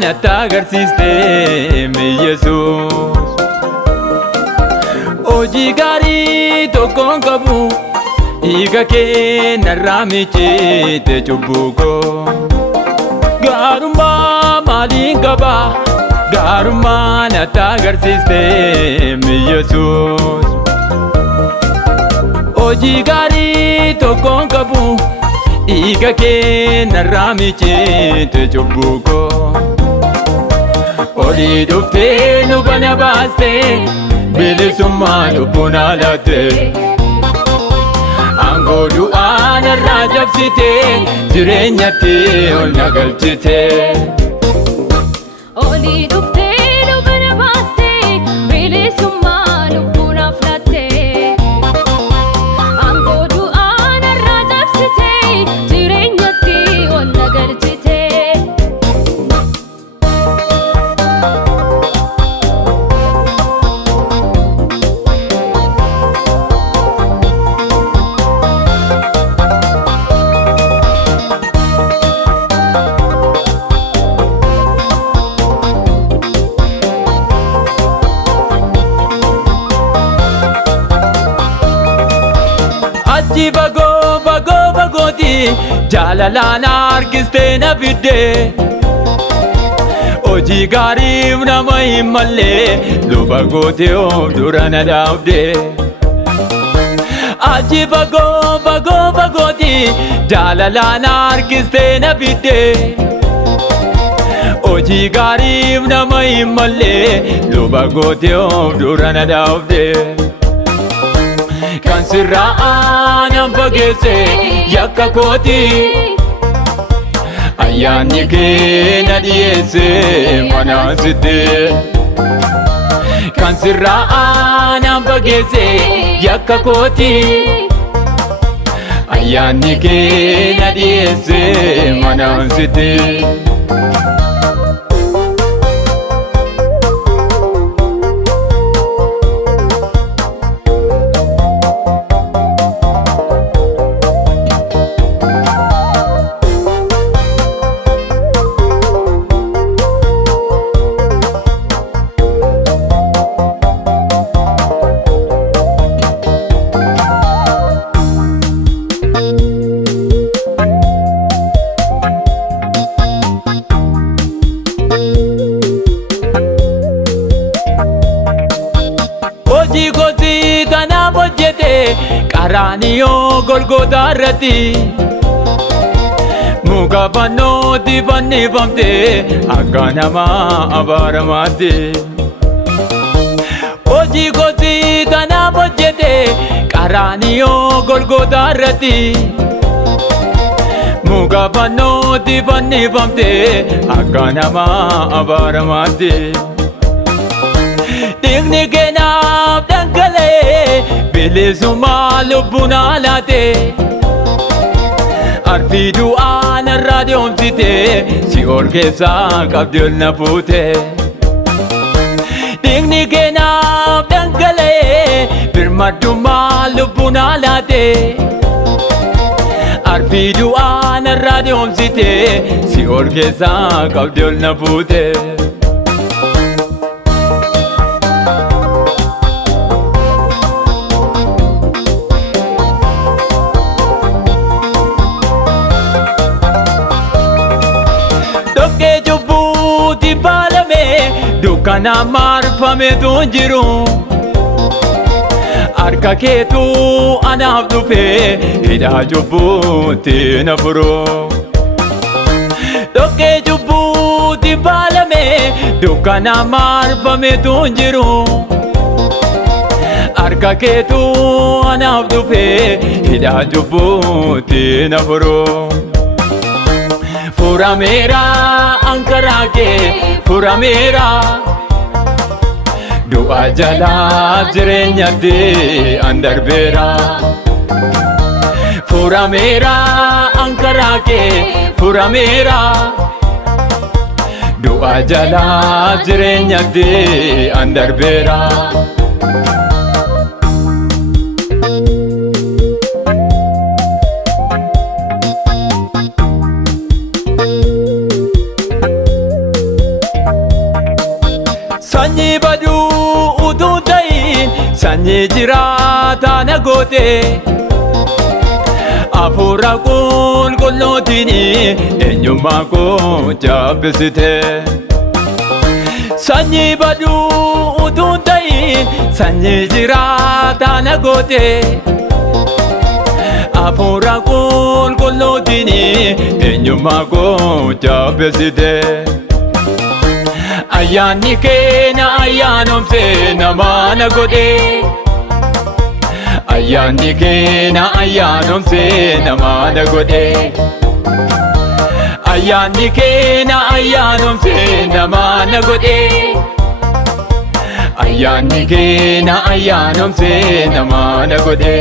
natti agarsiiste Yesuus. Hojii gaarii tokkoon qabu dhiiga kee narraa miicite cubbuu koo. Gaarummaa maaliin qaba gaarummaa natti agarsiiste Yesuus. Hojii gaarii tokkoon qabu dhiiga kee narraa miicite cubbuu koo. Olii dhuftee nu bana baaste bilisummaa lubbuu naa laatte. Aangoo du'aa narraa cabsite jireenyatti ol na galchite. Olii dhuftee nu bana baaste bilisummaa lubbuu naaf laatte. Aangoo du'aa narraa cabsite jireenyatti ol na galchite. Achi bagooti jaalalaan harkistee na fidde. Hojii gaariif nama hin malle luba goote of dura na dhaabde. Achi bagooti jaalalaan harkistee na fidde. Hojii gaariif nama hin malle luba goote of dura na dhaabde. Kan sirraa aanan fageesse yakka kooti. Ayyaanni kee na dhiyeesse manaan sitte. Kan sirraa aanan fageesse yakka kooti. Ayyaanni kee na dhiyeesse manaan sitte. Hojii gooti kanaaf hojjete qaraaniyoo Golgootaa irratti. Muka fannootti fannifamte akka nama abaaramaatti. Hojii gooti kanaaf hojjete qaraaniyoo Golgootaa irratti. Muka fannootti fannifamte akka nama abaaramaatti. Dhiigni kee naaf dhangala'e bilisummaa lubbuu naa laatte. Arfii du'aa narraa deemsite Si'ool keessaa qabdee ol na fuute. Dhiigni kee naaf dhangala'e birmadummaa lubbuu naa laatte. Arfii du'aa narraa deemsite Si'ool keessaa qabdee ol na fuute. Dhoqqee cubbuutti faalame dukkanaan marfametu hin jiru. Harka keetu anaaf dhufe hidhaa cubbuutti na furu. Dhoqqee cubbuutti faalame dukkanaan marfametu hin jiru. Harka keetu anaaf dhufe hidhaa cubbuutti na furu. Furameera ankaraa kee furameera. Du'a jalaa jireenyatti an darbeera. Furameera ankaraa kee furameera. Du'a jalaa jireenyatti an darbeera. Sanyii baduu utuu ta'in sanyii jiraataa na goote Hafuura qulqulluutiin eenyummaa koo jabeessite Sanyii baduu utuu ta'in sanyii jiraataa na goote Hafuura qulqulluutiin eenyummaa koo jabeessite Ayyaanni kee na ayyaanomse nama na godhe Ayyaanni kee na ayyaanomse nama na godhe Ayyaanni kee na ayyaanomse nama na godhe Ayyaanni kee na ayyaanomse nama na godhe